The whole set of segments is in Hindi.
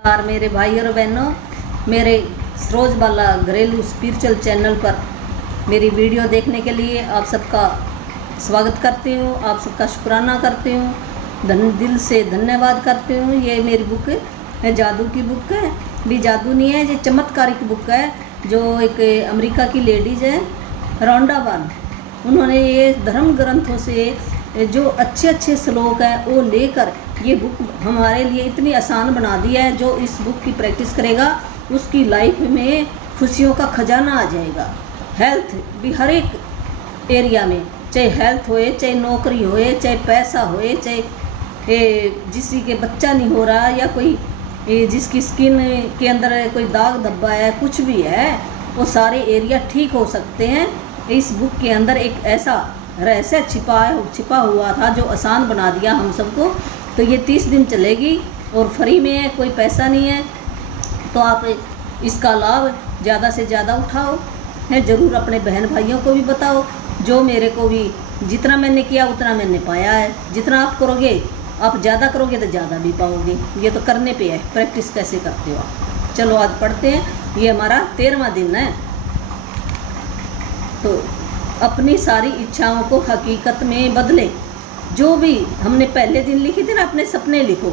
नमस्कार मेरे भाई और बहनों, मेरे सरोज बाला घरेलू स्पिरिचुअल चैनल पर मेरी वीडियो देखने के लिए आप सबका स्वागत करती हूँ। आप सबका शुक्राना करती हूँ, दिल से धन्यवाद करती हूँ। ये मेरी बुक है, जादू की बुक है। भी जादू नहीं है, ये चमत्कारिक बुक है। जो एक अमेरिका की लेडीज़ है रोंडा बार्न, उन्होंने ये धर्म ग्रंथों से जो अच्छे अच्छे श्लोक हैं वो लेकर ये बुक हमारे लिए इतनी आसान बना दी है। जो इस बुक की प्रैक्टिस करेगा उसकी लाइफ में खुशियों का खजाना आ जाएगा। हेल्थ भी हर एक एरिया में, चाहे हेल्थ होए, चाहे नौकरी होए, चाहे पैसा होए, चाहे जिसी के बच्चा नहीं हो रहा या कोई जिसकी स्किन के अंदर कोई दाग धब्बा है, कुछ भी है, वो सारे एरिया ठीक हो सकते हैं। इस बुक के अंदर एक ऐसा रहस्य छिपा हुआ था जो आसान बना दिया हम सबको। तो ये 30 दिन चलेगी और फ्री में है, कोई पैसा नहीं है। तो आप इसका लाभ ज़्यादा से ज़्यादा उठाओ है। ज़रूर अपने बहन भाइयों को भी बताओ। जो मेरे को भी जितना मैंने किया उतना मैंने पाया है। जितना आप करोगे, आप ज़्यादा करोगे तो ज़्यादा भी पाओगे। ये तो करने पे है, प्रैक्टिस कैसे करते हो आप। चलो आज पढ़ते हैं। ये हमारा 13वां दिन है। तो अपनी सारी इच्छाओं को हकीकत में बदले। जो भी हमने पहले दिन लिखी थी ना, अपने सपने लिखो।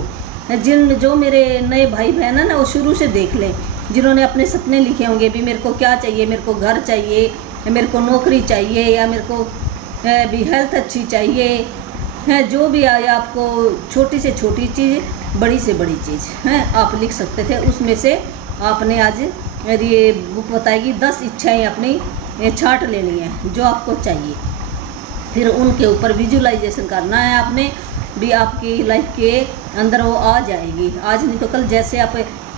जो मेरे नए भाई बहन है ना, वो शुरू से देख लें। जिन्होंने अपने सपने लिखे होंगे, भी मेरे को क्या चाहिए, मेरे को घर चाहिए, मेरे को नौकरी चाहिए, या मेरे को भी हेल्थ अच्छी चाहिए है। जो भी आया आपको, छोटी से छोटी चीज़, बड़ी से बड़ी चीज़ है, आप लिख सकते थे। उसमें से आपने आज ये बुक बताएगी 10 इच्छाएँ अपनी छांट लेनी है जो आपको चाहिए। फिर उनके ऊपर विजुलाइजेशन करना है आपने, भी आपकी लाइफ के अंदर वो आ जाएगी। आज नहीं तो कल। जैसे आप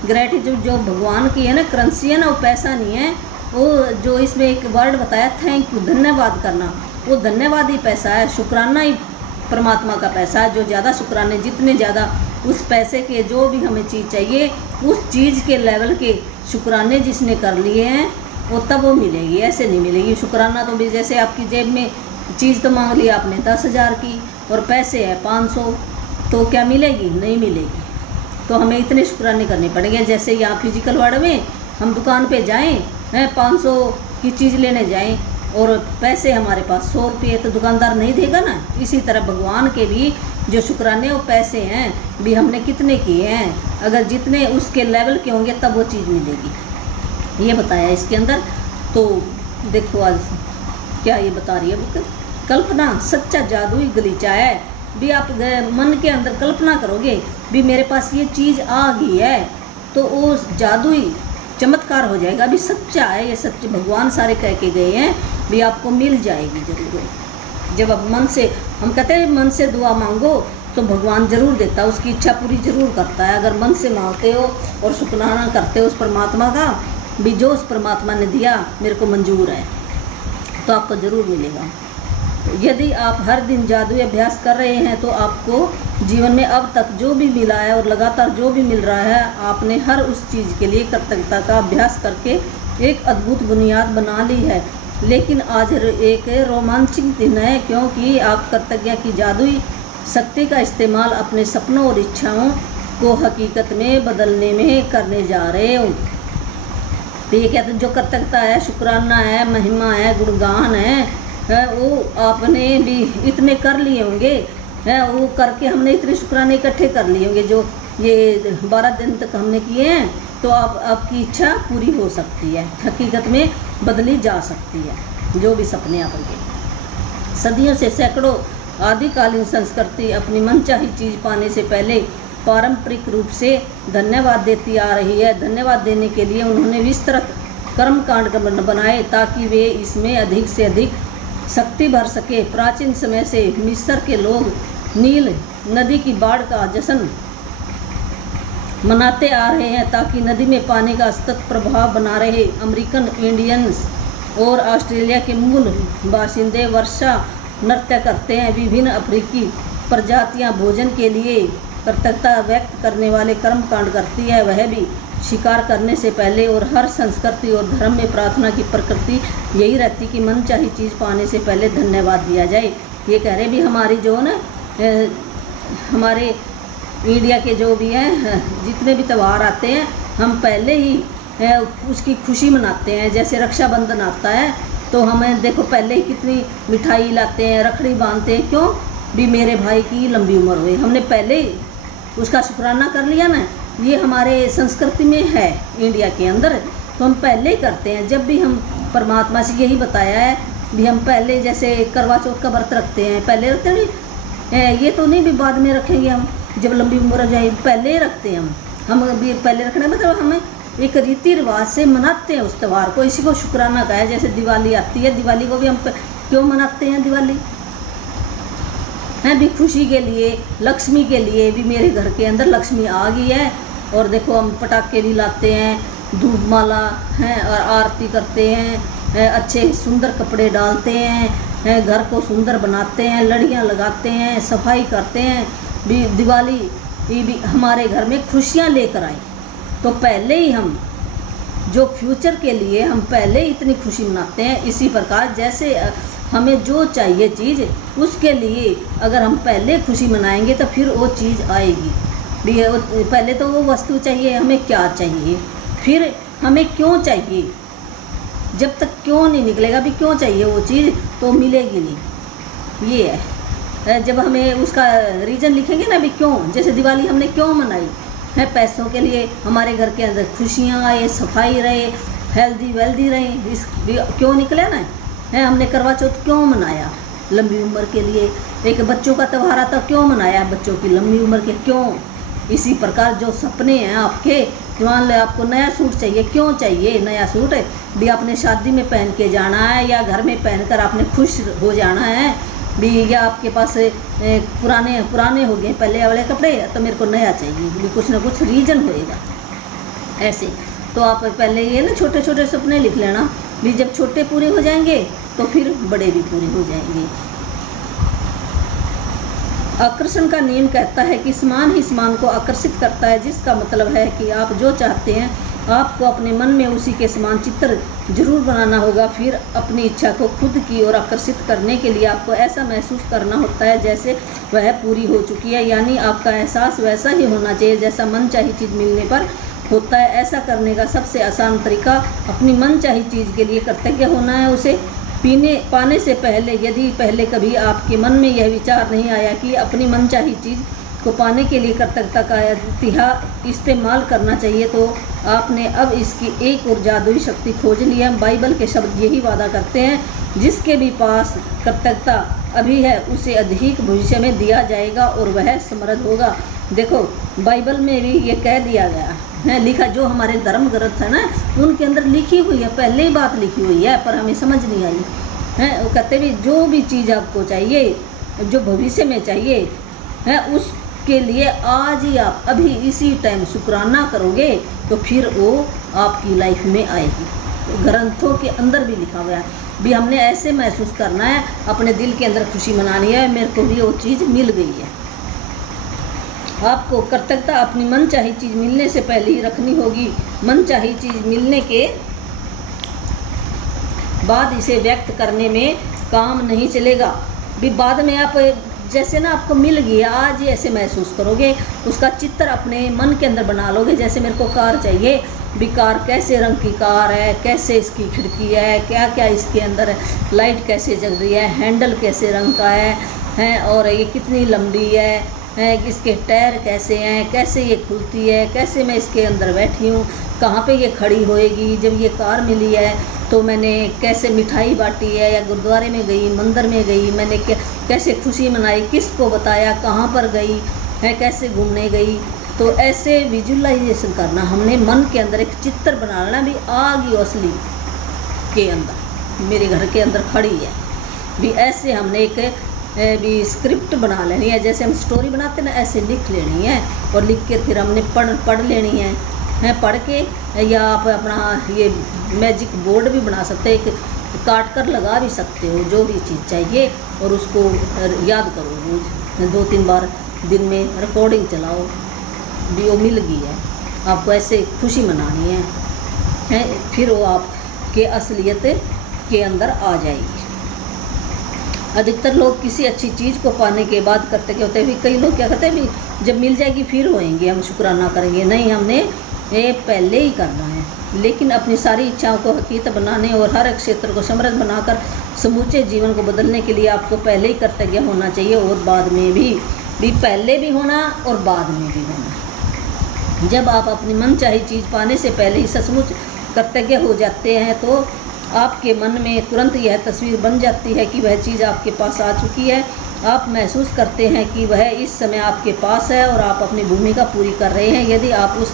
ग्रेटिट्यूड जो भगवान की है ना, करेंसी है ना, वो पैसा नहीं है। वो जो इसमें एक वर्ड बताया, थैंक यू, धन्यवाद करना, वो धन्यवाद ही पैसा है। शुक्राना ही परमात्मा का पैसा है। जो ज़्यादा शुक्राने, जितने ज़्यादा उस पैसे के, जो भी हमें चीज़ चाहिए उस चीज़ के लेवल के शुक्राने जिसने कर लिए हैं वो तब वो मिलेगी, ऐसे नहीं मिलेगी। शुक्राना तो भी जैसे आपकी जेब में चीज़ तो मांग लिया आपने 10,000 की और पैसे है 500, तो क्या मिलेगी? नहीं मिलेगी। तो हमें इतने शुक्राने करने पड़ेंगे। जैसे यहाँ फिजिकल वर्ड में हम दुकान पे जाएं, 500 की चीज़ लेने जाएं और पैसे हमारे पास 100 रुपये, तो दुकानदार नहीं देगा ना। इसी तरह भगवान के भी जो शुक्राने वो पैसे हैं, भी हमने कितने किए हैं। अगर जितने उसके लेवल के होंगे तब वो चीज़ मिलेगी। ये बताया इसके अंदर। तो देखो आज क्या ये बता रही है बुक। कल्पना सच्चा जादुई गलीचा है। भी आप मन के अंदर कल्पना करोगे, भी मेरे पास ये चीज़ आ गई है, तो वो जादुई चमत्कार हो जाएगा। भी सच्चा है, ये सच्चे भगवान सारे कह के गए हैं, भी आपको मिल जाएगी जरूर। जब आप मन से, हम कहते हैं मन से दुआ मांगो तो भगवान जरूर देता है, उसकी इच्छा पूरी जरूर करता है। अगर मन से मांगते हो और शुक्राना करते हो उस परमात्मा का, भी जो उस परमात्मा ने दिया मेरे को मंजूर है, तो आपको ज़रूर मिलेगा। यदि आप हर दिन जादुई अभ्यास कर रहे हैं तो आपको जीवन में अब तक जो भी मिला है और लगातार जो भी मिल रहा है, आपने हर उस चीज़ के लिए कृतज्ञता का अभ्यास करके एक अद्भुत बुनियाद बना ली है। लेकिन आज एक रोमांचक दिन है, क्योंकि आप कृतज्ञता की जादुई शक्ति का इस्तेमाल अपने सपनों और इच्छाओं को हकीकत में बदलने में करने जा रहे हो। तो ये कहते हैं जो कृतज्ञता है, शुक्राना है, महिमा है, गुणगान है, वो आपने भी इतने कर लिए होंगे, वो करके हमने इतने शुक्राने इकट्ठे कर लिए होंगे जो ये 12 दिन तक हमने किए हैं। तो आपकी इच्छा पूरी हो सकती है, हकीकत में बदली जा सकती है जो भी सपने आपके। सदियों से सैकड़ों आदिकालीन संस्कृति अपनी मनचाही चीज़ पाने से पहले पारंपरिक रूप से धन्यवाद देती आ रही है। धन्यवाद देने के लिए उन्होंने विस्तृत कर्मकांड बनाए ताकि वे इसमें अधिक से अधिक शक्ति भर सके। प्राचीन समय से मिस्र के लोग नील नदी की बाढ़ का जश्न मनाते आ रहे हैं ताकि नदी में पानी का सतत प्रभाव बना रहे। अमेरिकन इंडियंस और ऑस्ट्रेलिया के मूल बाशिंदे वर्षा नृत्य करते हैं। विभिन्न अफ्रीकी प्रजातियां भोजन के लिए कृतज्ञता व्यक्त करने वाले कर्मकांड करती है, वह भी शिकार करने से पहले। और हर संस्कृति और धर्म में प्रार्थना की प्रकृति यही रहती कि मन चाही चीज़ पाने से पहले धन्यवाद दिया जाए। ये कह रहे भी हमारी जो ना हमारे इंडिया के जो भी हैं जितने भी त्यौहार आते हैं हम पहले ही उसकी खुशी मनाते हैं। जैसे रक्षाबंधन आता है तो हमें देखो पहले ही कितनी मिठाई लाते हैं, रखड़ी बांधते हैं, क्यों भी मेरे भाई की लंबी उम्र हुई, हमने पहले ही उसका शुक्राना कर लिया ना। ये हमारे संस्कृति में है इंडिया के अंदर, तो हम पहले ही करते हैं। जब भी हम परमात्मा से यही बताया है भी हम पहले, जैसे करवा चौथ का व्रत रखते हैं पहले रखते हैं, ये तो नहीं भी बाद में रखेंगे हम जब लंबी उम्र हो जाए, पहले ही रखते हैं हम भी पहले रखने मतलब हमें एक रीति रिवाज से मनाते हैं उस त्यौहार को। इसी को शुक्राना कहा है। जैसे दिवाली आती है, दिवाली को भी हम क्यों मनाते हैं? दिवाली है भी खुशी के लिए, लक्ष्मी के लिए, भी मेरे घर के अंदर लक्ष्मी आ गई है। और देखो हम पटाखे भी लाते हैं, धूप माला हैं और आरती करते हैं, अच्छे सुंदर कपड़े डालते हैं, घर को सुंदर बनाते हैं, लड़ियाँ लगाते हैं, सफाई करते हैं। भी दिवाली भी हमारे घर में खुशियाँ लेकर आई। तो पहले ही हम जो फ्यूचर के लिए हम पहले ही इतनी खुशी मनाते हैं। इसी प्रकार जैसे हमें जो चाहिए चीज़, उसके लिए अगर हम पहले खुशी मनाएंगे तो फिर वो चीज़ आएगी। भी पहले तो वो वस्तु चाहिए, हमें क्या चाहिए, फिर हमें क्यों चाहिए। जब तक क्यों नहीं निकलेगा भी क्यों चाहिए वो चीज़, तो मिलेगी नहीं। ये है जब हमें उसका रीज़न लिखेंगे ना भी क्यों। जैसे दिवाली हमने क्यों मनाई है? पैसों के लिए, हमारे घर के अंदर खुशियाँ आए, सफाई रहे, हेल्दी वेल्दी रहे, इस क्यों निकले ना है। हमने करवा चौथ क्यों मनाया? लंबी उम्र के लिए। एक बच्चों का त्यौहार आता क्यों मनाया? बच्चों की लंबी उम्र के क्यों। इसी प्रकार जो सपने हैं आपके, मान लो आपको नया सूट चाहिए, क्यों चाहिए नया सूट? भी आपने शादी में पहन के जाना है या घर में पहनकर आपने खुश हो जाना है भी, या आपके पास पुराने हो गए पहले वाले कपड़े, तो मेरे को नया चाहिए भी, कुछ ना कुछ रीज़न होएगा ऐसे। तो आप पहले ये ना छोटे छोटे सपने लिख लेना भी, जब छोटे पूरे हो जाएंगे तो फिर बड़े भी पूरे हो जाएंगे। आकर्षण का नियम कहता है कि समान ही समान को आकर्षित करता है, जिसका मतलब है कि आप जो चाहते हैं आपको अपने मन में उसी के समान चित्र जरूर बनाना होगा। फिर अपनी इच्छा को खुद की ओर आकर्षित करने के लिए आपको ऐसा महसूस करना होता है जैसे वह पूरी हो चुकी है, यानी आपका एहसास वैसा ही होना चाहिए जैसा मनचाही चीज़ मिलने पर होता है। ऐसा करने का सबसे आसान तरीका अपनी मनचाही चीज़ के लिए कृतज्ञ होना है। उसे पाने से पहले यदि पहले कभी आपके मन में यह विचार नहीं आया कि अपनी मनचाही चीज़ को पाने के लिए कृतज्ञता का इस्तेमाल करना चाहिए, तो आपने अब इसकी एक और जादुई शक्ति खोज ली है। बाइबल के शब्द यही वादा करते हैं, जिसके भी पास कृतज्ञता अभी है उसे अधिक भविष्य में दिया जाएगा और वह समृद्ध होगा। देखो बाइबल में भी ये कह दिया गया है, लिखा, जो हमारे धर्म ग्रंथ है ना उनके अंदर लिखी हुई है, पहले ही बात लिखी हुई है, पर हमें समझ नहीं आई है। वो कहते भी जो भी चीज़ आपको चाहिए, जो भविष्य में चाहिए है, उसके लिए आज ही आप अभी इसी टाइम शुक्राना करोगे तो फिर वो आपकी लाइफ में आएगी। तो ग्रंथों के अंदर भी लिखा हुआ है भी, हमने ऐसे महसूस करना है, अपने दिल के अंदर खुशी मनानी है, मेरे को भी वो चीज़ मिल गई है। आपको कृतज्ञता अपनी मनचाही चीज़ मिलने से पहले ही रखनी होगी। मनचाही चीज़ मिलने के बाद इसे व्यक्त करने में काम नहीं चलेगा भी। बाद में आप जैसे ना आपको मिल गई, आज ही ऐसे महसूस करोगे, उसका चित्र अपने मन के अंदर बना लोगे। जैसे मेरे को कार चाहिए भी, कार कैसे रंग की कार है, कैसे इसकी खिड़की है, क्या क्या इसके अंदर है, लाइट कैसे जल रही है, हैंडल कैसे रंग का है और ये कितनी लंबी है, इसके टायर कैसे हैं, कैसे ये खुलती है, कैसे मैं इसके अंदर बैठी हूँ, कहाँ पे ये खड़ी होएगी। जब ये कार मिली है तो मैंने कैसे मिठाई बांटी है, या गुरुद्वारे में गई, मंदिर में गई, मैंने कैसे खुशी मनाई, किसको बताया, कहाँ पर गई है, कैसे घूमने गई। तो ऐसे विजुअलाइजेशन करना, हमने मन के अंदर एक चित्र बना लेना भी, आग असली के अंदर मेरे घर के अंदर खड़ी है भी। ऐसे हमने एक भी स्क्रिप्ट बना लेनी है, जैसे हम स्टोरी बनाते हैं ना, ऐसे लिख लेनी है और लिख के फिर हमने पढ़ लेनी है। पढ़ के, या आप अपना ये मैजिक बोर्ड भी बना सकते हैं, एक काट कर लगा भी सकते हो, जो भी चीज़ चाहिए, और उसको याद करो रोज 2-3 बार दिन में रिकॉर्डिंग चलाओ भी, वो मिल गई है आपको, ऐसे खुशी मनानी है, फिर वो आपके असलियत के अंदर आ जाएगी। अधिकतर लोग किसी अच्छी चीज़ को पाने के बाद करते क्या होते हैं, भी कई लोग क्या करते हैं, भी जब मिल जाएगी फिर होएंगे हम शुक्राना करेंगे। नहीं, हमने ये पहले ही करना है। लेकिन अपनी सारी इच्छाओं को हकीकत बनाने और हर क्षेत्र को समृद्ध बनाकर समूचे जीवन को बदलने के लिए आपको पहले ही कृतज्ञ होना चाहिए, और बाद में भी पहले भी होना और बाद में भी होना। जब आप अपनी मन चाही चीज़ पाने से पहले ही सचमुच कृतज्ञ हो जाते हैं तो आपके मन में तुरंत यह तस्वीर बन जाती है कि वह चीज़ आपके पास आ चुकी है। आप महसूस करते हैं कि वह इस समय आपके पास है और आप अपनी भूमिका पूरी कर रहे हैं। यदि आप उस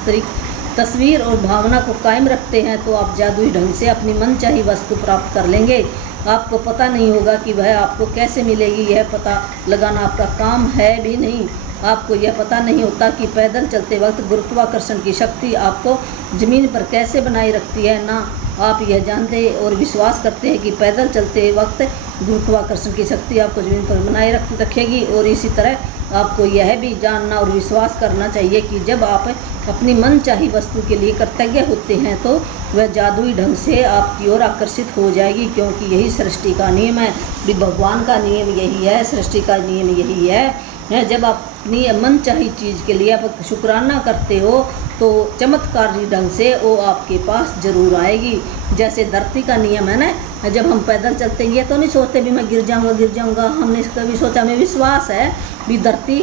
तस्वीर और भावना को कायम रखते हैं तो आप जादुई ढंग से अपनी मनचाही वस्तु प्राप्त कर लेंगे। आपको पता नहीं होगा कि वह आपको कैसे मिलेगी, यह पता लगाना आपका काम है भी नहीं। आपको यह पता नहीं होता कि पैदल चलते वक्त गुरुत्वाकर्षण की शक्ति आपको ज़मीन पर कैसे बनाए रखती है। ना आप यह जानते और विश्वास करते हैं कि पैदल चलते वक्त गुरुत्वाकर्षण की शक्ति आपको ज़मीन पर बनाए रखेगी। और इसी तरह आपको यह भी जानना और विश्वास करना चाहिए कि जब आप अपनी मनचाही वस्तु के लिए कृतज्ञ होते हैं तो वह जादुई ढंग से आपकी ओर आकर्षित हो जाएगी, क्योंकि यही सृष्टि का नियम है। भी भगवान का नियम यही है, सृष्टि का नियम यही है। जब आप अपनी मनचाही चीज़ के लिए आप शुक्राना करते हो तो चमत्कारी ढंग से वो आपके पास ज़रूर आएगी। जैसे धरती का नियम है ना, जब हम पैदल चलते हैं ये तो नहीं सोचते भी मैं गिर जाऊंगा। हमने कभी सोचा, हमें विश्वास है भी धरती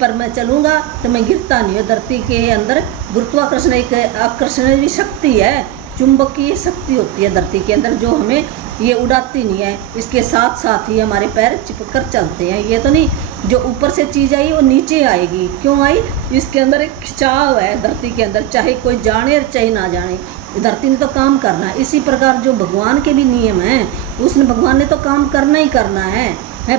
पर मैं चलूँगा तो मैं गिरता नहीं हूँ। धरती के अंदर गुरुत्वाकर्षण एक आकर्षण की शक्ति है, चुंबकीय शक्ति होती है धरती के अंदर, जो हमें ये उड़ाती नहीं है। इसके साथ साथ ही हमारे पैर चिपक कर चलते हैं। ये तो नहीं जो ऊपर से चीज़ आई वो नीचे आएगी। क्यों आई? इसके अंदर एक खिंचाव है धरती के अंदर, चाहे कोई जाने और चाहे ना जाने, धरती ने तो काम करना है। इसी प्रकार जो भगवान के भी नियम हैं, उसने भगवान ने तो काम करना ही करना है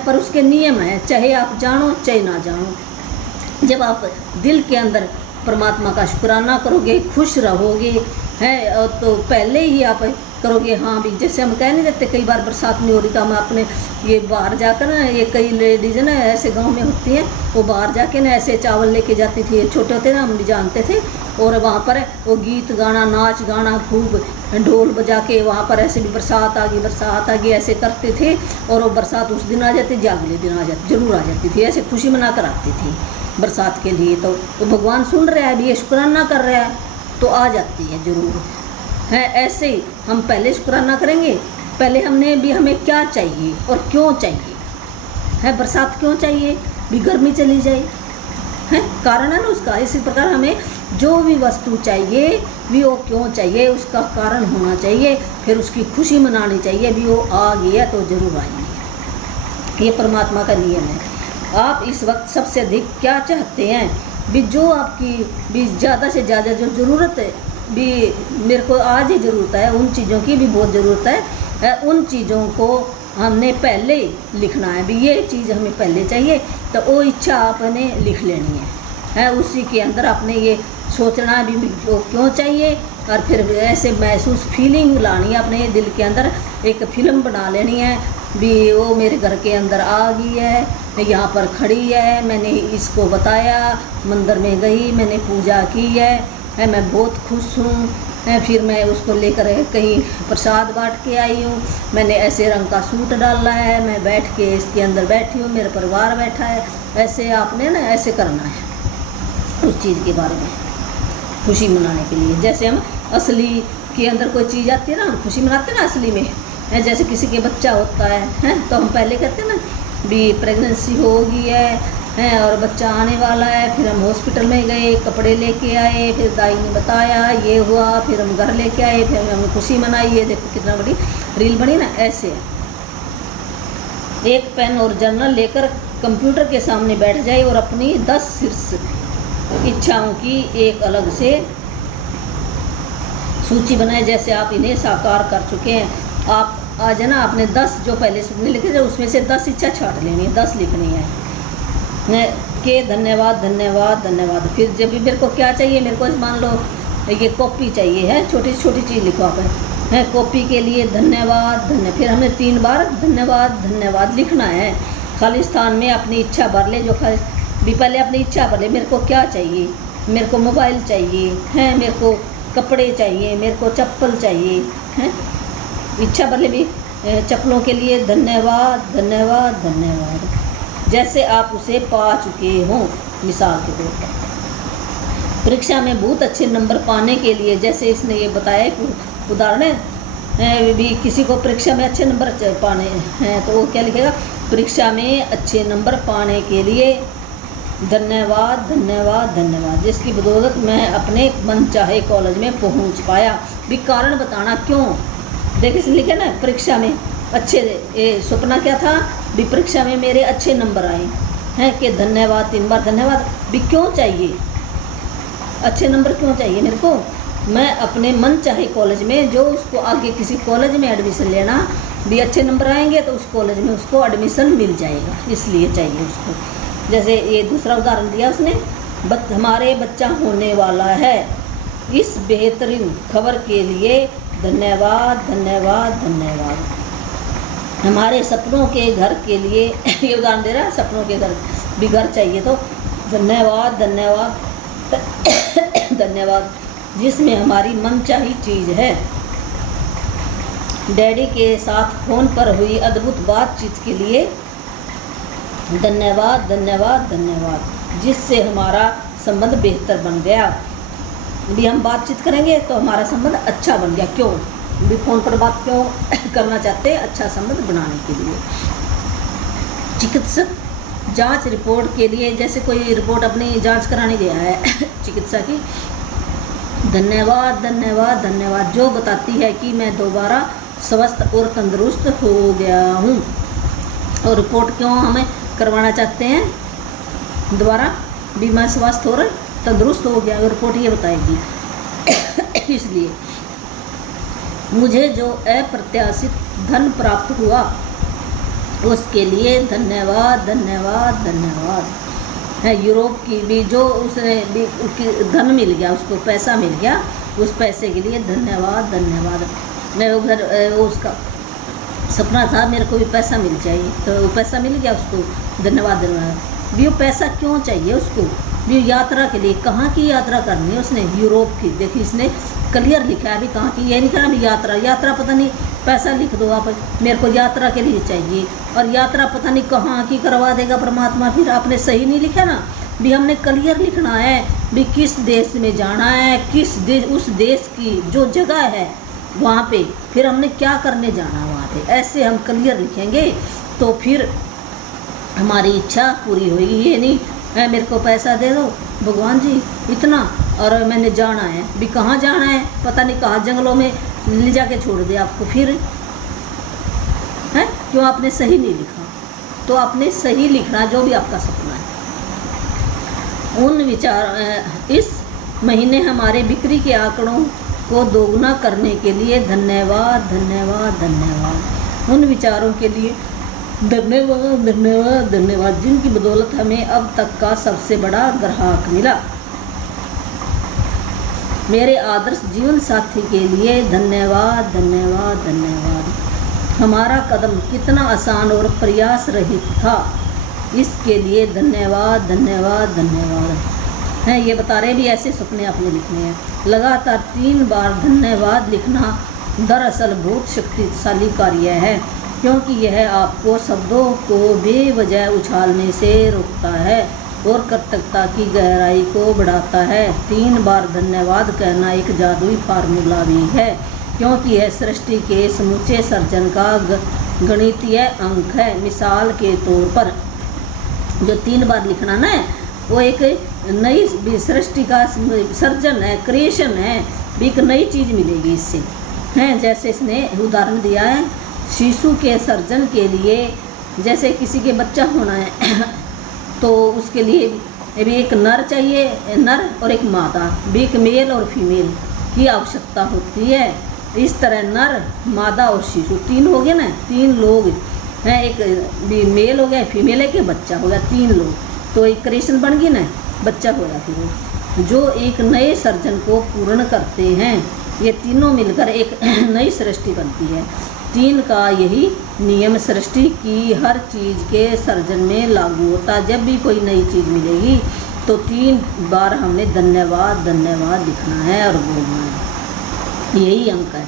पर उसके नियम है, चाहे आप जानो चाहे ना जानो। जब आप दिल के अंदर परमात्मा का शुक्राना करोगे, खुश रहोगे है, तो पहले ही आप करोगे। हाँ भी जैसे हम कह नहीं देते, कई बार बरसात नहीं हो रही तो हम अपने ये बाहर जाकर ना, ये कई लेडीज़ ना ऐसे गांव में होती हैं, वो बाहर जाके ना ऐसे चावल लेके जाती थी। छोटे होते ना हम भी जानते थे, और वहाँ पर वो गीत गाना, नाच गाना, खूब ढोल बजा के वहाँ पर ऐसे भी बरसात आ गई ऐसे करते थे। और वो बरसात उस दिन आ जाती थी, अगले दिन आ जाती, जरूर आ जाती थी, ऐसे खुशी मना कर आती थी बरसात के लिए। तो भगवान सुन रहा है भी, ये शुक्राना कर रहा है तो आ जाती है जरूर है। ऐसे ही हम पहले शुक्राना करेंगे, पहले हमें क्या चाहिए और क्यों चाहिए है। बरसात क्यों चाहिए? भी गर्मी चली जाए है, कारण है ना उसका। इसी प्रकार हमें जो भी वस्तु चाहिए भी वो क्यों चाहिए, उसका कारण होना चाहिए, फिर उसकी खुशी मनानी चाहिए। भी वो आ गया तो जरूर आएंगे। ये परमात्मा का नियम है। आप इस वक्त सबसे अधिक क्या चाहते हैं? भी जो आपकी भी ज़्यादा से ज़्यादा जो ज़रूरत है, भी मेरे को आज ही ज़रूरत है, उन चीज़ों की भी बहुत ज़रूरत है, उन चीज़ों को हमने पहले लिखना है। भी ये चीज़ हमें पहले चाहिए तो वो इच्छा आपने लिख लेनी है। उसी के अंदर आपने ये सोचना भी वो क्यों चाहिए, और फिर ऐसे महसूस फीलिंग लानी है अपने दिल के अंदर। एक फिल्म बना लेनी है भी वो मेरे घर के अंदर आ गई है, यहाँ पर खड़ी है, मैंने इसको बताया, मंदिर में गई, मैंने पूजा की है, मैं बहुत खुश हूँ, फिर मैं उसको लेकर कहीं प्रसाद बांट के आई हूँ, मैंने ऐसे रंग का सूट डाला है, मैं बैठ के इसके अंदर बैठी हूँ, मेरा परिवार बैठा है। ऐसे आपने ना ऐसे करना है उस चीज़ के बारे में खुशी मनाने के लिए। जैसे हम असली के अंदर कोई चीज़ आती है ना, हम खुशी मनाते हैं ना असली में है। जैसे किसी के बच्चा होता है तो हम पहले कहते हैं ना भी प्रेगनेंसी हो गई है और बच्चा आने वाला है, फिर हम हॉस्पिटल में गए, कपड़े लेके आए, फिर दाई ने बताया ये हुआ, फिर हम घर लेके आए, फिर हमने खुशी मनाई। ये देखो कितना बड़ी रील बनी ना। ऐसे एक पेन और जर्नल लेकर कंप्यूटर के सामने बैठ जाए और अपनी 10 शीर्ष इच्छाओं की एक अलग से सूची बनाए। जैसे आप इन्हें साकार कर चुके हैं, आप आज है ना आपने 10 जो पहले सपने लिखे थे उसमें से 10 इच्छा छाट लेनी है, 10 लिखनी है के धन्यवाद धन्यवाद धन्यवाद। फिर जब भी मेरे को क्या चाहिए, मेरे को मान लो ये कॉपी चाहिए है, छोटी छोटी चीज़ लिखो आप है कॉपी के लिए धन्यवाद फिर हमें 3 बार धन्यवाद धन्यवाद लिखना है। खाली स्थान में अपनी इच्छा भर ले, जो खाली भी पहले अपनी इच्छा भर ले। मेरे को क्या चाहिए? मेरे को मोबाइल चाहिए है, मेरे को कपड़े चाहिए, मेरे को चप्पल चाहिए है, इच्छा भर ले भी चप्पलों के लिए धन्यवाद धन्यवाद धन्यवाद, जैसे आप उसे पा चुके हों। मिसाल के तौर पर परीक्षा में बहुत अच्छे नंबर पाने के लिए, जैसे इसने ये बताया एक उदाहरण है, भी किसी को परीक्षा में अच्छे नंबर पाने हैं तो वो क्या लिखेगा, परीक्षा में अच्छे नंबर पाने के लिए धन्यवाद धन्यवाद धन्यवाद, जिसकी बदौलत मैं अपने मनचाहे कॉलेज में पहुंच पाया। भी कारण बताना क्यों, देखिए इसने लिखा ना परीक्षा में अच्छे, सपना क्या था भी परीक्षा में मेरे अच्छे नंबर आए हैं कि धन्यवाद, 3 बार धन्यवाद। भी क्यों चाहिए अच्छे नंबर, क्यों चाहिए मेरे को, मैं अपने मन चाहे कॉलेज में, जो उसको आगे किसी कॉलेज में एडमिशन लेना, भी अच्छे नंबर आएंगे तो उस कॉलेज में उसको एडमिशन मिल जाएगा, इसलिए चाहिए उसको। जैसे ये दूसरा उदाहरण दिया उसने, हमारे बच्चा होने वाला है, इस बेहतरीन खबर के लिए धन्यवाद धन्यवाद धन्यवाद। हमारे सपनों के घर के लिए ये उदाहरण दे रहा है, सपनों के घर भी घर चाहिए तो धन्यवाद धन्यवाद धन्यवाद, जिसमें हमारी मनचाही चीज़ है। डैडी के साथ फ़ोन पर हुई अद्भुत बातचीत के लिए धन्यवाद धन्यवाद धन्यवाद, जिससे हमारा संबंध बेहतर बन गया। भी हम बातचीत करेंगे तो हमारा संबंध अच्छा बन गया। क्यों भी फ़ोन पर बात क्यों करना चाहते हैं, अच्छा संबंध बनाने के लिए। चिकित्सक जांच रिपोर्ट के लिए, जैसे कोई रिपोर्ट अपनी जांच कराने गया है चिकित्सा की, धन्यवाद धन्यवाद धन्यवाद, जो बताती है कि मैं दोबारा स्वस्थ और तंदुरुस्त हो गया हूँ। और रिपोर्ट क्यों हमें करवाना चाहते हैं दोबारा, भी मैं स्वस्थ और तंदुरुस्त हो गया, और रिपोर्ट ये बताएगी। इसलिए मुझे जो अप्रत्याशित धन प्राप्त हुआ उसके लिए धन्यवाद धन्यवाद धन्यवाद है। यूरोप की भी जो उसे भी धन मिल गया, उसको पैसा मिल गया, उस पैसे के लिए धन्यवाद धन्यवाद। मैं उधर उसका सपना था मेरे को भी पैसा मिल जाए, तो वो पैसा मिल गया उसको, धन्यवाद धन्यवाद। भी वो पैसा क्यों चाहिए उसको, भी यात्रा के लिए, कहाँ की यात्रा करनी है उसने, यूरोप की। देखिए इसने क्लियर लिखा है, अभी कहाँ की, ये नहीं कहा अभी यात्रा पता नहीं, पैसा लिख दो आप, मेरे को यात्रा के लिए चाहिए, और यात्रा पता नहीं कहाँ की करवा देगा परमात्मा। फिर आपने सही नहीं लिखा ना, भी हमने क्लियर लिखना है, भी किस देश में जाना है, किस देश, उस देश की जो जगह है वहाँ पे, फिर हमने क्या करने जाना वहाँ पे, ऐसे हम क्लियर लिखेंगे तो फिर हमारी इच्छा पूरी होगी। ये नहीं है मेरे को पैसा दे दो भगवान जी इतना, और मैंने जाना है, भी कहाँ जाना है पता नहीं, कहाँ जंगलों में ले जाके छोड़ दे आपको, फिर है क्यों आपने सही नहीं लिखा। तो आपने सही लिखना जो भी आपका सपना है। उन विचार, इस महीने हमारे बिक्री के आंकड़ों को दोगुना करने के लिए धन्यवाद धन्यवाद धन्यवाद। उन विचारों के लिए धन्यवाद धन्यवाद धन्यवाद, जिनकी बदौलत हमें अब तक का सबसे बड़ा ग्राहक मिला। मेरे आदर्श जीवन साथी के लिए धन्यवाद धन्यवाद धन्यवाद। हमारा कदम कितना आसान और प्रयास रहित था, इसके लिए धन्यवाद धन्यवाद धन्यवाद है। ये बता रहे भी ऐसे सपने आपने लिखने हैं। लगातार 3 बार धन्यवाद लिखना दरअसल बहुत शक्तिशाली कार्य है, क्योंकि यह आपको शब्दों को बेवजह उछालने से रोकता है और कृतज्ञता की गहराई को बढ़ाता है। 3 बार धन्यवाद कहना एक जादुई फार्मूला भी है, क्योंकि यह सृष्टि के समूचे सर्जन का गणितीय अंक है। मिसाल के तौर पर जो 3 बार लिखना ना, वो एक नई सृष्टि का सर्जन है, क्रिएशन है, भी एक नई चीज़ मिलेगी इससे हैं। जैसे इसने उदाहरण दिया है शिशु के सर्जन के लिए, जैसे किसी के बच्चा होना है तो उसके लिए भी एक नर चाहिए, नर और एक मादा, भी एक मेल और फीमेल की आवश्यकता होती है। इस तरह नर, मादा और शिशु 3 हो गए ना, 3 लोग हैं, एक भी मेल हो गया, फीमेल है कि बच्चा हो गया, 3 लोग, तो एक क्रिएशन बन गई ना, बच्चा हो गया फिर, जो एक नए सर्जन को पूर्ण करते हैं। ये तीनों मिलकर एक नई सृष्टि बनती है। 3 का यही नियम सृष्टि की हर चीज़ के सर्जन में लागू होता। जब भी कोई नई चीज़ मिलेगी तो 3 बार हमने धन्यवाद धन्यवाद लिखना है और बोलना है, यही अंक है।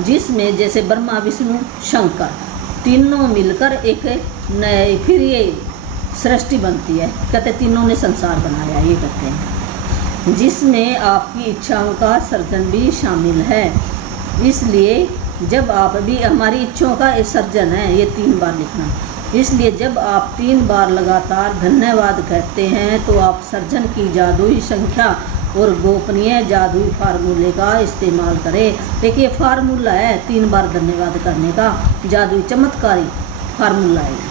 जिसमें जैसे ब्रह्मा विष्णु शंकर तीनों मिलकर एक नए फिर ये सृष्टि बनती है। कहते तीनों ने संसार बनाया, ये कहते हैं, जिसमें आपकी इच्छाओं का सर्जन भी शामिल है। इसलिए जब आप भी, हमारी इच्छाओं का सर्जन है, ये 3 बार लिखना। इसलिए जब आप 3 बार लगातार धन्यवाद कहते हैं तो आप सर्जन की जादुई संख्या और गोपनीय जादुई फार्मूले का इस्तेमाल करें। देखिए फार्मूला है 3 बार धन्यवाद करने का, जादुई चमत्कारी फार्मूला है।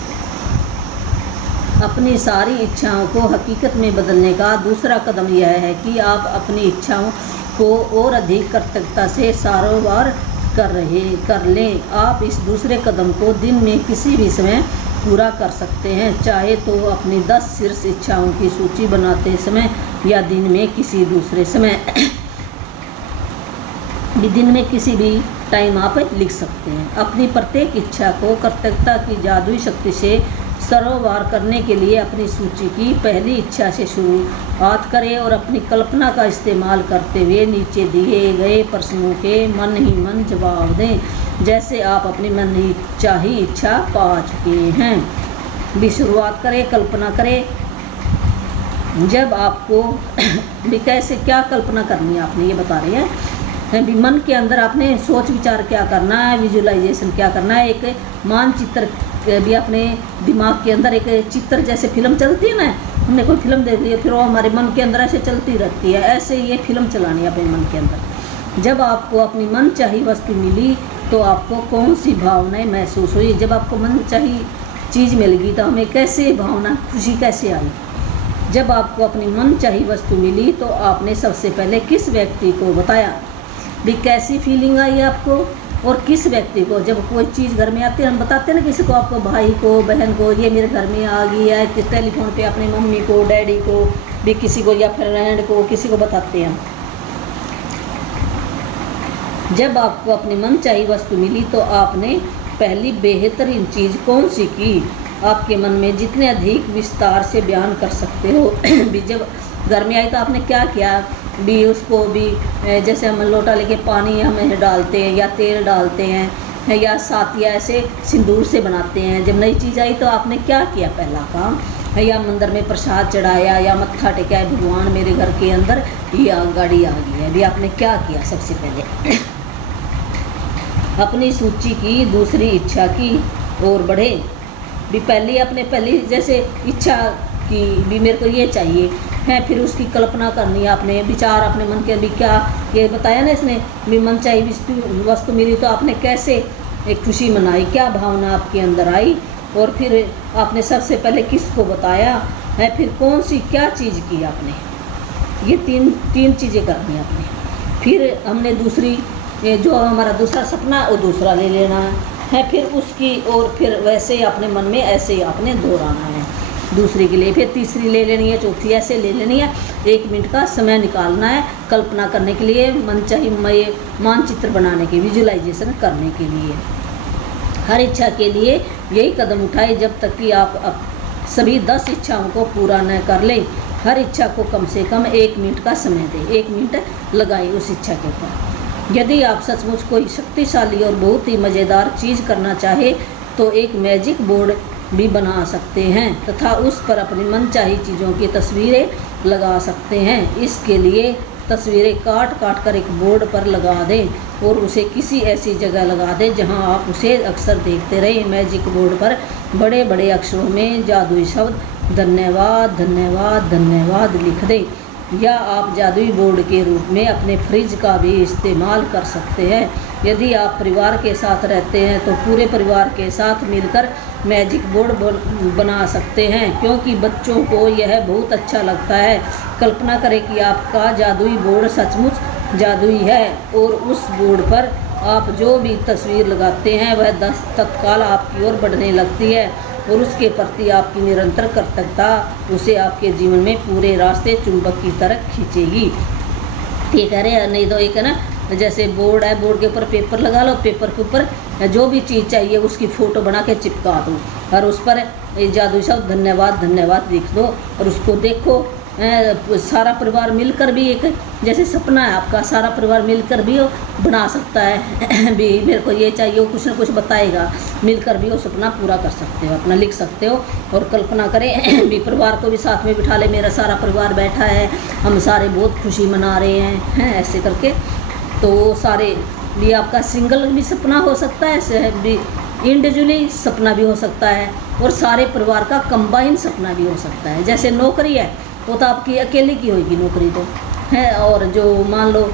अपनी सारी इच्छाओं को हकीकत में बदलने का दूसरा कदम यह है कि आप अपनी इच्छाओं को और अधिक कर्तव्यता से सारोबार कर लें। आप इस दूसरे कदम को दिन में किसी भी समय पूरा कर सकते हैं, चाहे तो अपनी 10 शीर्ष इच्छाओं की सूची बनाते समय या दिन में किसी दूसरे समय दिन में किसी भी टाइम आप लिख सकते हैं। अपनी प्रत्येक इच्छा को कर्तव्यता की जादुई शक्ति से सरोबार करने के लिए अपनी सूची की पहली इच्छा से शुरुआत करें और अपनी कल्पना का इस्तेमाल करते हुए नीचे दिए गए प्रश्नों के मन ही मन जवाब दें, जैसे आप अपनी मन चाही इच्छा पा चुके हैं। भी शुरुआत करें, कल्पना करें। जब आपको भी कैसे क्या कल्पना करनी है आपने, ये बता रहे हैं। भी मन के अंदर आपने सोच विचार क्या करना है, विजुअलाइजेशन क्या करना है, एक मानचित्र भी अपने दिमाग के अंदर, एक चित्र जैसे फिल्म चलती है ना, हमने कोई फिल्म देख ली है फिर वो हमारे मन के अंदर ऐसे चलती रहती है, ऐसे ये फिल्म चलानी है अपने मन के अंदर। जब आपको अपनी मन चाहिए वस्तु मिली तो आपको कौन सी भावनाएं महसूस हुई? जब आपको मन चाहिए चीज़ मिल गई तो हमें कैसे भावना, खुशी कैसे आई? जब आपको अपनी मन चाहिए वस्तु मिली तो आपने सबसे पहले किस व्यक्ति को बताया? भी कैसी फीलिंग आई आपको और किस व्यक्ति को? जब कोई चीज़ घर में आती है हम बताते हैं ना किसी को, आपको भाई को, बहन को, ये मेरे घर में आ गई है, कि टेलीफोन पे अपनी मम्मी को, डैडी को भी, किसी को या फ्रेंड को, किसी को बताते हैं। जब आपको अपनी मन चाहिए वस्तु मिली तो आपने पहली बेहतरीन चीज़ कौन सी की? आपके मन में जितने अधिक विस्तार से बयान कर सकते हो। भी जब घर में आई तो आपने क्या किया? भी उसको भी जैसे हम लोटा लेके पानी हमें डालते हैं या तेल डालते हैं या सातिया ऐसे सिंदूर से बनाते हैं। जब नई चीज़ आई तो आपने क्या किया? पहला काम, या मंदिर में प्रसाद चढ़ाया या मत्था टेका, भगवान मेरे घर के अंदर ये गाड़ी आ गई है। भी आपने क्या किया? सबसे पहले अपनी सूची की दूसरी इच्छा की ओर बढ़े। भी पहली जैसे इच्छा की भी मेरे को ये चाहिए है, फिर उसकी कल्पना करनी है आपने, विचार अपने मन के भी क्या, ये बताया ना इसने भी मन चाहिए वस्तु मिली तो आपने कैसे एक खुशी मनाई, क्या भावना आपके अंदर आई, और फिर आपने सबसे पहले किसको बताया है, फिर कौन सी क्या चीज़ की आपने। ये तीन चीज़ें करनी है आपने। फिर हमने दूसरी जो हमारा दूसरा सपना वो दूसरा ले लेना है, फिर उसकी और फिर वैसे ही अपने मन में ऐसे ही आपने दोहराना है दूसरी के लिए, फिर तीसरी ले लेनी है, चौथी ऐसे ले लेनी है। 1 मिनट का समय निकालना है कल्पना करने के लिए, मन चाहिए मानचित्र बनाने के, विजुअलाइजेशन करने के लिए। हर इच्छा के लिए यही कदम उठाए जब तक कि आप सभी 10 इच्छाओं को पूरा न कर लें। हर इच्छा को कम से कम 1 मिनट का समय दें, 1 मिनट लगाए उस इच्छा के ऊपर। यदि आप सचमुच कोई शक्तिशाली और बहुत ही मज़ेदार चीज़ करना चाहे तो एक मैजिक बोर्ड भी बना सकते हैं तथा उस पर अपनी मनचाही चीज़ों की तस्वीरें लगा सकते हैं। इसके लिए तस्वीरें काट कर एक बोर्ड पर लगा दें और उसे किसी ऐसी जगह लगा दें जहां आप उसे अक्सर देखते रहें। मैजिक बोर्ड पर बड़े बड़े अक्षरों में जादुई शब्द धन्यवाद धन्यवाद धन्यवाद लिख दें, या आप जादुई बोर्ड के रूप में अपने फ्रिज का भी इस्तेमाल कर सकते हैं। यदि आप परिवार के साथ रहते हैं तो पूरे परिवार के साथ मिलकर मैजिक बोर्ड बना सकते हैं, क्योंकि बच्चों को यह बहुत अच्छा लगता है। कल्पना करें कि आपका जादुई बोर्ड सचमुच जादुई है और उस बोर्ड पर आप जो भी तस्वीर लगाते हैं वह तत्काल आपकी ओर बढ़ने लगती है और उसके प्रति आपकी निरंतर कर्तव्यता उसे आपके जीवन में पूरे रास्ते चुंबक की तरह खींचेगी। ठीक है रे, नहीं तो एक है ना, जैसे बोर्ड है, बोर्ड के ऊपर पेपर लगा लो, पेपर के ऊपर जो भी चीज़ चाहिए उसकी फ़ोटो बना के चिपका दो और उस पर जादुई शब्द धन्यवाद धन्यवाद लिख दो और उसको देखो सारा परिवार मिलकर भी एक जैसे सपना है आपका, सारा परिवार मिलकर भी वो बना सकता है भी मेरे को ये चाहिए, वो कुछ ना कुछ बताएगा, मिलकर भी वो सपना पूरा कर सकते हो, अपना लिख सकते हो। और कल्पना करें भी परिवार को भी साथ में बिठा ले, मेरा सारा परिवार बैठा है, हम सारे बहुत खुशी मना रहे हैं ऐसे करके। तो सारे भी आपका सिंगल भी सपना हो सकता है, भी इंडिविजुअली सपना भी हो सकता है, और सारे परिवार का कंबाइन सपना भी हो सकता है। जैसे नौकरी है वो तो आपकी अकेले की होगी नौकरी तो है, और जो मान लो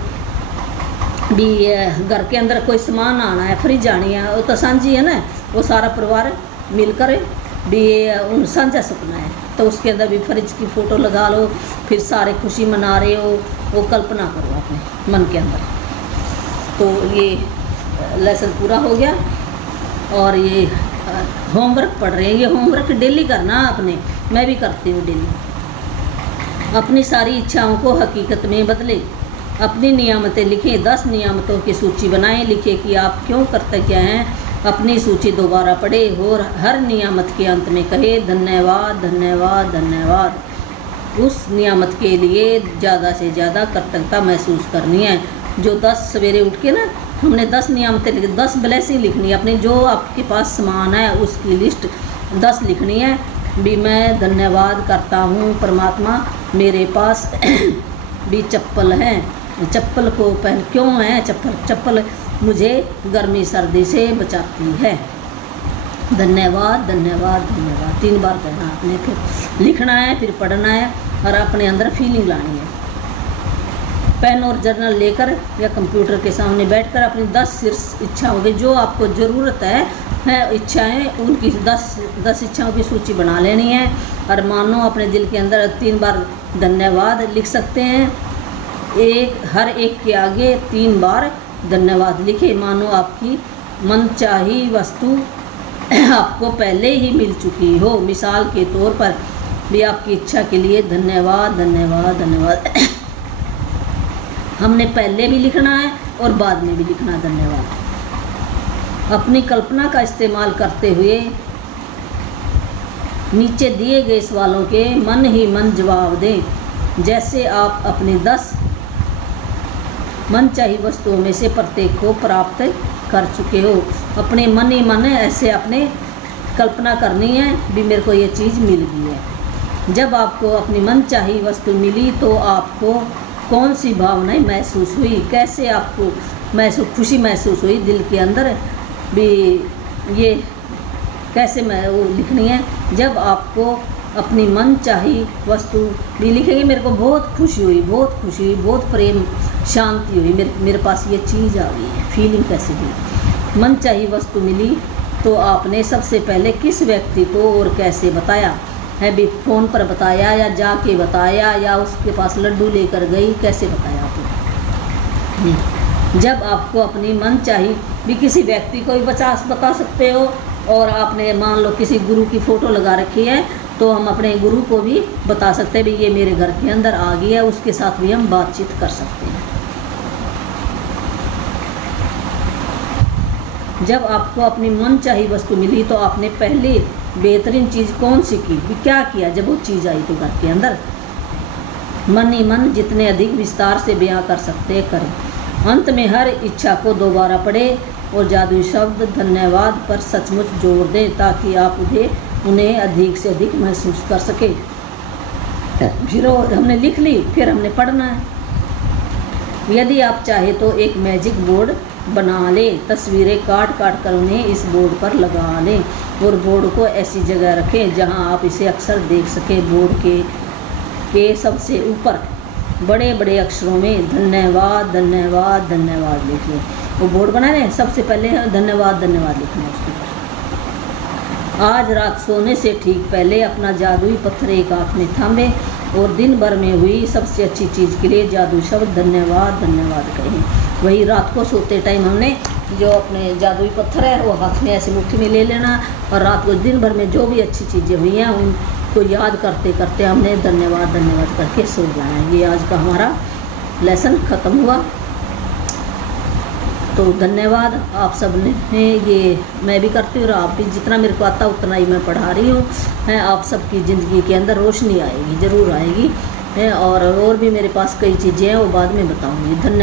भी घर के अंदर कोई सामान आना है, फ्रिज आनी है, वो तो साझी है ना, वो सारा परिवार मिलकर भी उन साझा सपना है। तो उसके अंदर भी फ्रिज की फ़ोटो लगा लो, फिर सारे खुशी मना रहे हो, वो कल्पना करो अपने मन के अंदर। तो ये लेसन पूरा हो गया। और ये होमवर्क पढ़ रहे हैं, ये होमवर्क डेली करना आपने, मैं भी करती हूँ डेली। अपनी सारी इच्छाओं को हकीकत में बदले, अपनी नियामतें लिखें, 10 नियामतों की सूची बनाएं, लिखे कि आप क्यों करते क्या हैं, अपनी सूची दोबारा पढ़े और हर नियामत के अंत में कहे धन्यवाद धन्यवाद धन्यवाद। उस नियामत के लिए ज़्यादा से ज़्यादा कृतज्ञता महसूस करनी है। जो 10 सवेरे उठ के ना हमने 10 नियामतें लिखी, 10 ब्लेसिंग लिखनी है अपनी, जो आपके पास सामान है उसकी लिस्ट 10 लिखनी है। भी मैं धन्यवाद करता हूँ परमात्मा, मेरे पास भी चप्पल है, चप्पल को पहन क्यों है चप्पल मुझे गर्मी सर्दी से बचाती है। धन्यवाद धन्यवाद धन्यवाद 3 बार कहना आपने, फिर लिखना है, फिर पढ़ना है और अपने अंदर फीलिंग लानी है। पेन और जर्नल लेकर या कंप्यूटर के सामने बैठकर अपनी 10 शीर्ष इच्छाओं की, जो आपको ज़रूरत है इच्छाएं, उनकी 10 इच्छाओं की सूची बना लेनी है। और मानो अपने दिल के अंदर 3 बार धन्यवाद लिख सकते हैं, हर एक के आगे 3 बार धन्यवाद लिखे। मानो आपकी मनचाही वस्तु आपको पहले ही मिल चुकी हो। मिसाल के तौर पर भी आपकी इच्छा के लिए धन्यवाद धन्यवाद धन्यवाद हमने पहले भी लिखना है और बाद में भी लिखना है धन्यवाद। अपनी कल्पना का इस्तेमाल करते हुए नीचे दिए गए सवालों के मन ही मन जवाब दें। जैसे आप अपनी 10 मनचाही वस्तुओं में से प्रत्येक को प्राप्त कर चुके हो, अपने मन ही मन ऐसे अपने कल्पना करनी है भी मेरे को ये चीज़ मिल गई है। जब आपको अपनी मनचाही वस्तु मिली तो आपको कौन सी भावनाएं महसूस हुई, कैसे आपको खुशी महसूस हुई दिल के अंदर भी, ये कैसे वो लिखनी है। जब आपको अपनी मन चाही वस्तु भी लिखेंगे, मेरे को बहुत खुशी हुई, बहुत खुशी हुई, बहुत प्रेम शांति हुई, मेरे पास ये चीज़ आ गई है, फीलिंग कैसे हुई। मन चाही वस्तु मिली तो आपने सबसे पहले किस व्यक्ति को और कैसे बताया है भी, फ़ोन पर बताया या जाके बताया या उसके पास लड्डू लेकर गई, कैसे बताया आपने। जब आपको अपनी मन चाही भी किसी व्यक्ति को भी बता सकते हो, और आपने मान लो किसी गुरु की फ़ोटो लगा रखी है तो हम अपने गुरु को भी बता सकते हैं भी ये मेरे घर के अंदर आ गई है, उसके साथ भी हम बातचीत कर सकते हैं। जब आपको अपनी मन चाही वस्तु मिली तो आपने पहले बेहतरीन चीज़ कौन सी की, क्या किया जब वो चीज़ आई तो घर के अंदर। मन ही मन जितने अधिक विस्तार से बयां कर सकते करें। अंत में हर इच्छा को दोबारा पढ़े और जादुई शब्द धन्यवाद पर सचमुच जोर दें ताकि आप उन्हें अधिक से अधिक महसूस कर सके। फिर हमने लिख ली, फिर हमने पढ़ना है। यदि आप चाहे तो एक मैजिक बोर्ड बना लें, तस्वीरें काट काट कर उन्हें इस बोर्ड पर लगा लें और बोर्ड को ऐसी जगह रखें जहां आप इसे अक्सर देख सकें। बोर्ड के सबसे ऊपर बड़े बड़े अक्षरों में धन्यवाद धन्यवाद धन्यवाद लिखिए। वो बोर्ड बना लें, सबसे पहले धन्यवाद धन्यवाद लिखना है उसके ऊपर। आज रात सोने से ठीक पहले अपना जादुई पत्थर एक हाथ में थामे और दिन भर में हुई सबसे अच्छी चीज़ के लिए जादुई शब्द धन्यवाद धन्यवाद कहें। वही रात को सोते टाइम हमने जो अपने जादुई पत्थर है वो हाथ में ऐसे मुट्ठी में ले लेना, और रात को दिन भर में जो भी अच्छी चीज़ें हुई हैं उनको याद करते करते हमने धन्यवाद धन्यवाद करके सो जाना। ये आज का हमारा लेसन ख़त्म हुआ। तो धन्यवाद आप सब ने, ये मैं भी करती हूँ और आप भी, जितना मेरे को आता उतना ही मैं पढ़ा रही हूँ। मैं आप सबकी ज़िंदगी के अंदर रोशनी आएगी, ज़रूर आएगी। है, और भी मेरे पास कई चीज़ें हैं, वो बाद में बताऊँगी। धन्यवाद।